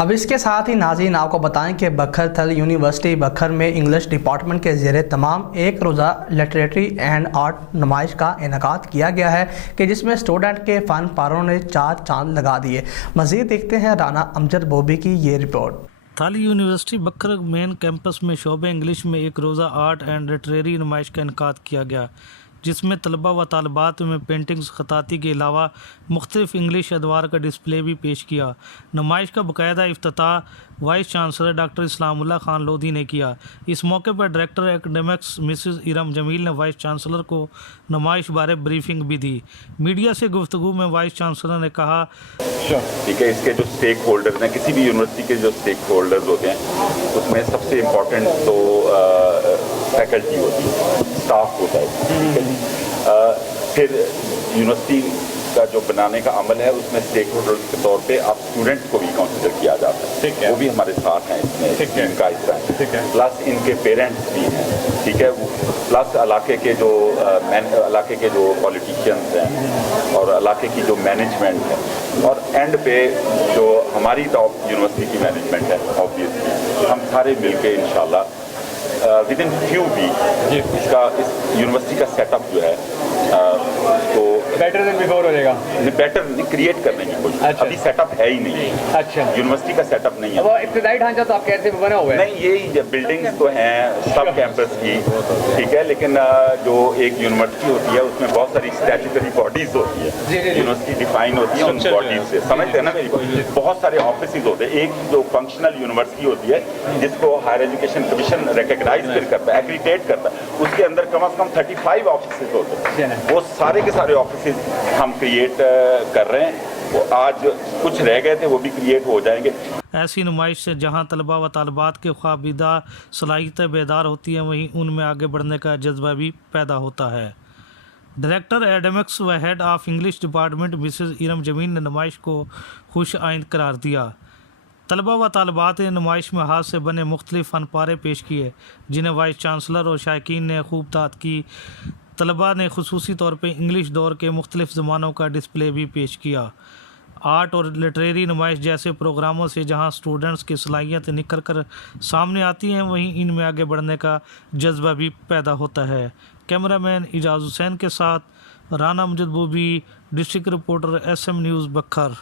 अब इसके साथ ही नाज़रीन आपको बताएं कि बखर थल यूनिवर्सिटी बखर में इंग्लिश डिपार्टमेंट के ज़ेरे तमाम एक रोज़ा लिटरेरी एंड आर्ट नुमाइश का इनेकाद किया गया है कि जिसमें स्टूडेंट के फ़न पारों ने 4 चांद लगा दिए। मज़ीद देखते हैं राना अमजद बोबी की ये रिपोर्ट। थल यूनिवर्सिटी बखर मेन कैंपस में शोबे इंग्लिश में एक रोज़ा आर्ट एंड लिटरेरी नुमाइश का इनेकाद किया गया, जिसमें तलबा व तालबात में पेंटिंग्स खताती के अलावा मुख्तलिफ इंग्लिश अदवार का डिस्प्ले भी पेश किया। नुमाइश का बाकायदा इफ्तिताह vice chancellor doctor Islamullah Khan Lodhi ने किया। इस मौके पर director academics Mrs Iram Jameel ने वाइस चांसलर को नुमाइश बारे ब्रीफिंग भी दी। मीडिया से गुफ्तगू में वाइस चांसलर ने कहा, ठीक है, इसके जो स्टेक होल्डर्स हैं, किसी भी यूनिवर्सिटी के जो स्टेक होल्डर्स होते हैं उसमें सबसे इम्पोर्टेंट तो फैकल्टी होती है, स्टाफ होता है, ठीक है जी। फिर यूनिवर्सिटी का जो बनाने का अमल है उसमें स्टेक होल्डर्स के तौर पे आप स्टूडेंट्स को भी कंसिडर किया जाता है, ठीक है, वो भी हमारे साथ हैं इसमें, इनका हिस्सा है, ठीक है, प्लस इनके पेरेंट्स भी हैं, ठीक है, प्लस इलाके के जो पॉलिटिशियंस हैं और इलाके की जो मैनेजमेंट है, और एंड पे जो हमारी टॉप यूनिवर्सिटी की मैनेजमेंट है, ऑब्वियसली हम सारे मिलके इंशाल्लाह विद इन फ्यू वीक इस यूनिवर्सिटी का सेटअप जो है उसको बेटर देन बिफोर हो जाएगा। बेटर क्रिएट करने की कोशिश। अच्छा। अभी सेटअप है ही नहीं। अच्छा, यूनिवर्सिटी का सेटअप नहीं है। वो इब्तिदाई ढांचा तो आप कहते हैं बना हुआ है? नहीं, यही बिल्डिंग्स तो हैं सब कैंपस की, ठीक है, लेकिन जो एक यूनिवर्सिटी होती है उसमें बहुत सारी स्टैट्यूटरी बॉडीज होती है, यूनिवर्सिटी डिफाइन होती है उन बॉडीज से, समझते हैं ना मेरी बात। बहुत सारे ऑफिस होते हैं। एक जो फंक्शनल यूनिवर्सिटी होती है जिसको हायर एजुकेशन कमीशन रिकॉग्नाइज फिर करता है, एक्रीडेट करता है, उसके अंदर कम से कम 35 ऑफिस होते हैं। वो सारे के सारे ऑफिस हम क्रिएट कर रहे हैं। वो आज कुछ रह गए थे, वो भी क्रिएट हो जाएंगे। ऐसी नुमाइश से जहां तलबा व तालबात के ख्वाबिदा सलाहियतें बेदार होती हैं, वहीं उनमें आगे बढ़ने का जज्बा भी पैदा होता है। डायरेक्टर एकेडमिक्स व head of English department Mrs Iram Jameel ने नुमाइश को खुश आइंद करार दिया। तलबा व तालबात ने नुमाइश में हाथ से बने मुख्तलिफ फ़न पारे पेश किए, जिन्हें वाइस चांसलर और शायकीन ने खूब दाद की। तलबा ने खुसूसी तौर पर इंग्लिश दौर के मुख्तलिफ ज़मानों का डिस्प्ले भी पेश किया। आर्ट और लिटरेरी नुमाइश जैसे प्रोग्रामों से जहां स्टूडेंट्स की सलाहियतें निखर कर सामने आती हैं, वहीं इनमें आगे बढ़ने का जज्बा भी पैदा होता है। कैमरामैन इजाज़ हुसैन के साथ Rana Amjad Bobby, district reporter SM news बखर।